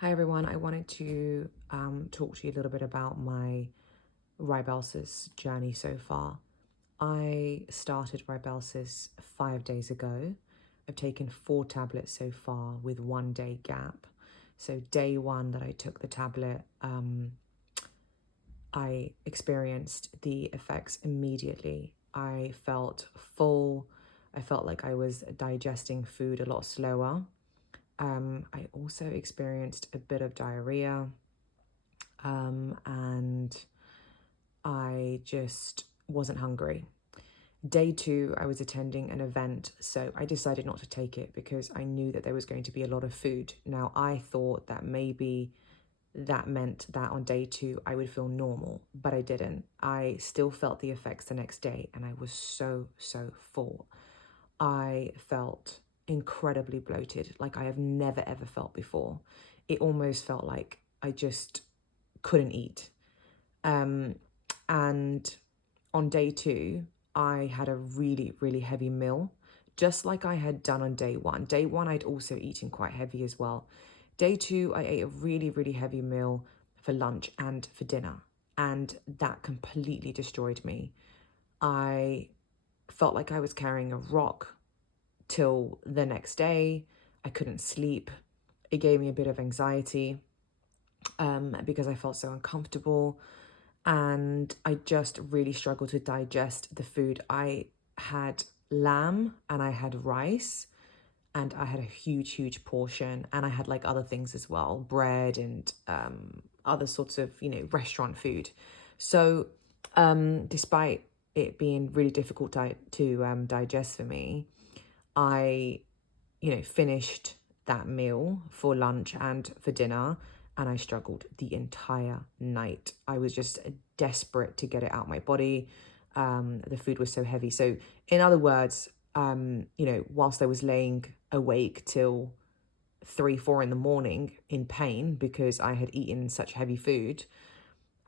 Hi everyone, I wanted to talk to you a little bit about my Rybelsus journey so far. I started Rybelsus 5 days ago. I've taken 4 tablets so far with 1 day gap. So day one that I took the tablet, I experienced the effects immediately. I felt full. I felt like I was digesting food a lot slower. I also experienced a bit of diarrhea, and I just wasn't hungry. Day two, I was attending an event, so I decided not to take it because I knew that there was going to be a lot of food. Now, I thought that maybe that meant that on day two, I would feel normal, but I didn't. I still felt the effects the next day, and I was so full. I felt incredibly bloated, like I have never ever felt before. It almost felt like I just couldn't eat. And on day two, I had a really heavy meal, just like I had done on day one. Day one, I'd also eaten quite heavy as well. Day two, I ate a really heavy meal for lunch and for dinner, and that completely destroyed me. I felt like I was carrying a rock till the next day. I couldn't sleep. It gave me a bit of anxiety because I felt so uncomfortable, and I just really struggled to digest the food. I had lamb and I had rice, and I had a huge portion, and I had like other things as well, bread and other sorts of, restaurant food. So despite it being really difficult to digest for me, I, finished that meal for lunch and for dinner, and I struggled the entire night. I was just desperate to get it out my body. The food was so heavy. So, in other words, whilst I was laying awake till 3, 4 in the morning in pain because I had eaten such heavy food,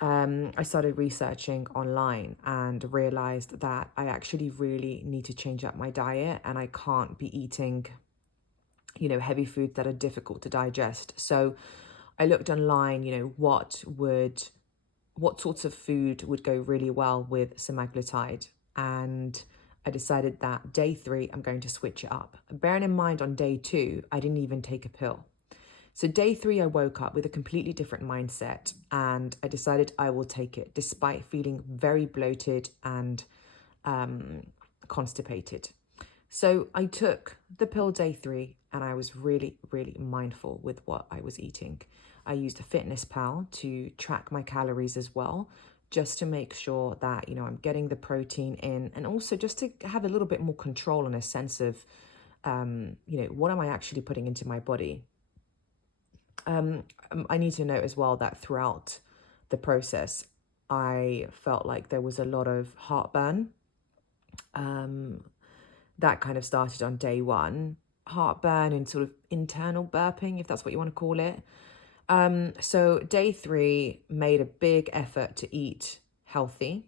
I started researching online and realized that I actually really need to change up my diet, and I can't be eating, heavy foods that are difficult to digest. So I looked online, what sorts of food would go really well with semaglutide. And I decided that day three, I'm going to switch it up. Bearing in mind on day two, I didn't even take a pill. So day three, I woke up with a completely different mindset, and I decided I will take it despite feeling very bloated and constipated. So I took the pill day three, and I was really mindful with what I was eating. I used a Fitness Pal to track my calories as well, just to make sure that, I'm getting the protein in, and also just to have a little bit more control and a sense of, what am I actually putting into my body? I need to note as well that throughout the process, I felt like there was a lot of heartburn. That kind of started on day one. Heartburn and sort of internal burping, if that's what you want to call it. So day three, made a big effort to eat healthy.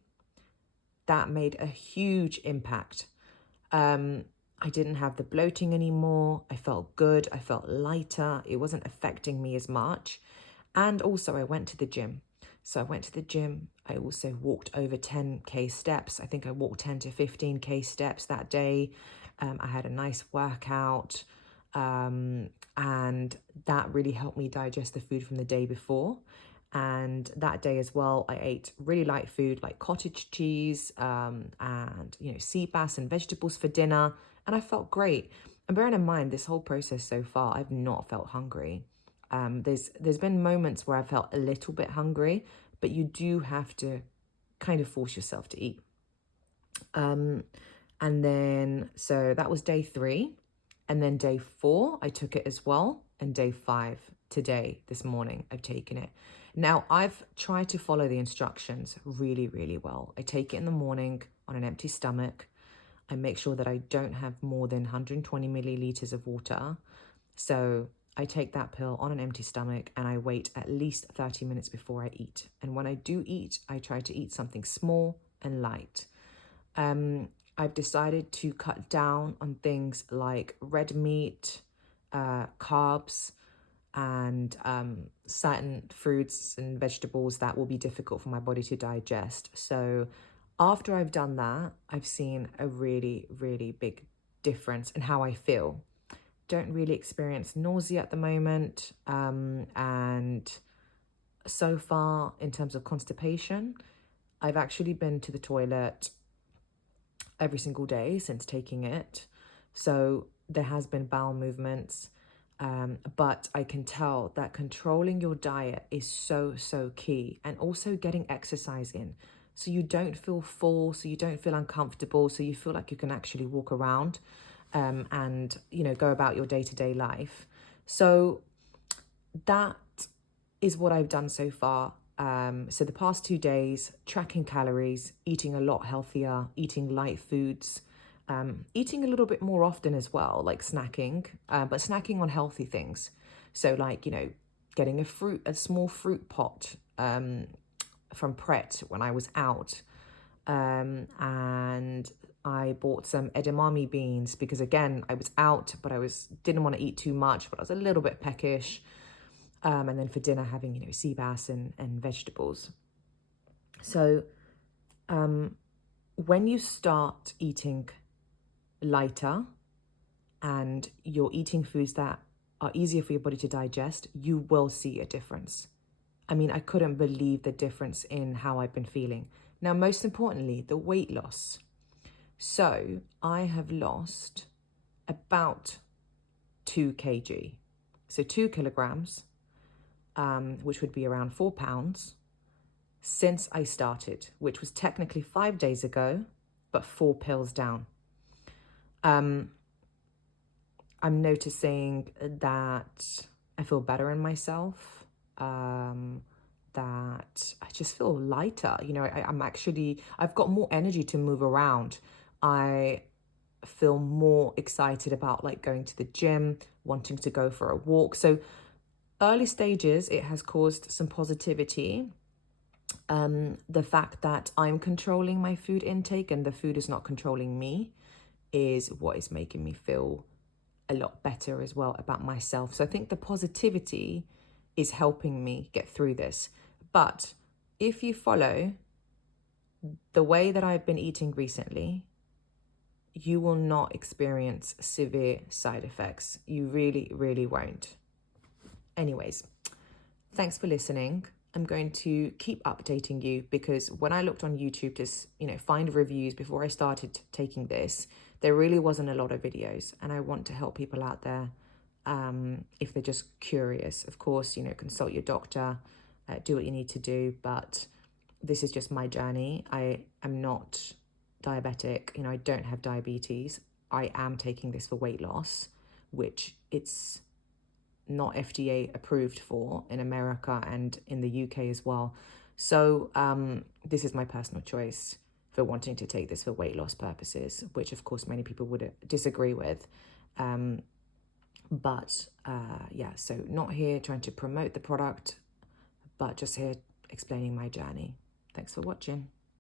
That made a huge impact. I didn't have the bloating anymore. I felt good. I felt lighter. It wasn't affecting me as much. And also I went to the gym. So I went to the gym. I also walked over 10K steps. I think I walked 10 to 15K steps that day. I had a nice workout. And that really helped me digest the food from the day before. And that day as well, I ate really light food like cottage cheese, and, sea bass and vegetables for dinner. And I felt great. And bearing in mind, this whole process so far, I've not felt hungry. There's been moments where I felt a little bit hungry, but you do have to kind of force yourself to eat. And then, so that was day three. And then day four, I took it as well. And day five, today, this morning, I've taken it. Now, I've tried to follow the instructions really well. I take it in the morning on an empty stomach. I make sure that I don't have more than 120 milliliters of water. So I take that pill on an empty stomach, and I wait at least 30 minutes before I eat. And when I do eat, I try to eat something small and light. I've decided to cut down on things like red meat, carbs. and certain fruits and vegetables that will be difficult for my body to digest. So after I've done that, I've seen a really, really big difference in how I feel. Don't really experience nausea at the moment. And so far, in terms of constipation, I've actually been to the toilet every single day since taking it. So there has been bowel movements. But I can tell that controlling your diet is so, so key, and also getting exercise in. So you don't feel full, so you don't feel uncomfortable, so you feel like you can actually walk around and, go about your day-to-day life. So that is what I've done so far. So the past 2 days, tracking calories, eating a lot healthier, eating light foods, eating a little bit more often as well, like snacking, but snacking on healthy things. So like, getting a small fruit pot from Pret when I was out. And I bought some edamame beans because, again, I was out, but didn't want to eat too much, but I was a little bit peckish. And then for dinner, having, sea bass and vegetables. So when you start eating lighter and you're eating foods that are easier for your body to digest, you will see a difference. I mean, I couldn't believe the difference in how I've been feeling. Now, most importantly, the weight loss. So I have lost about 2 kg. So 2 kilograms, which would be around 4 pounds, since I started, which was technically 5 days ago, but 4 pills down. I'm noticing that I feel better in myself, that I just feel lighter. I've got more energy to move around. I feel more excited about like going to the gym, wanting to go for a walk. So early stages, it has caused some positivity. The fact that I'm controlling my food intake and the food is not controlling me is what is making me feel a lot better as well about myself. So I think the positivity is helping me get through this. But if you follow the way that I've been eating recently, you will not experience severe side effects. You really, really won't. Anyways, thanks for listening. I'm going to keep updating you because when I looked on YouTube to, find reviews before I started taking this, there really wasn't a lot of videos, and I want to help people out there if they're just curious. Of course, consult your doctor, do what you need to do, but this is just my journey. I am not diabetic, I don't have diabetes. I am taking this for weight loss, which it's not FDA approved for in America and in the UK as well. So this is my personal choice for wanting to take this for weight loss purposes, which of course many people would disagree with. So not here trying to promote the product, but just here explaining my journey. Thanks for watching.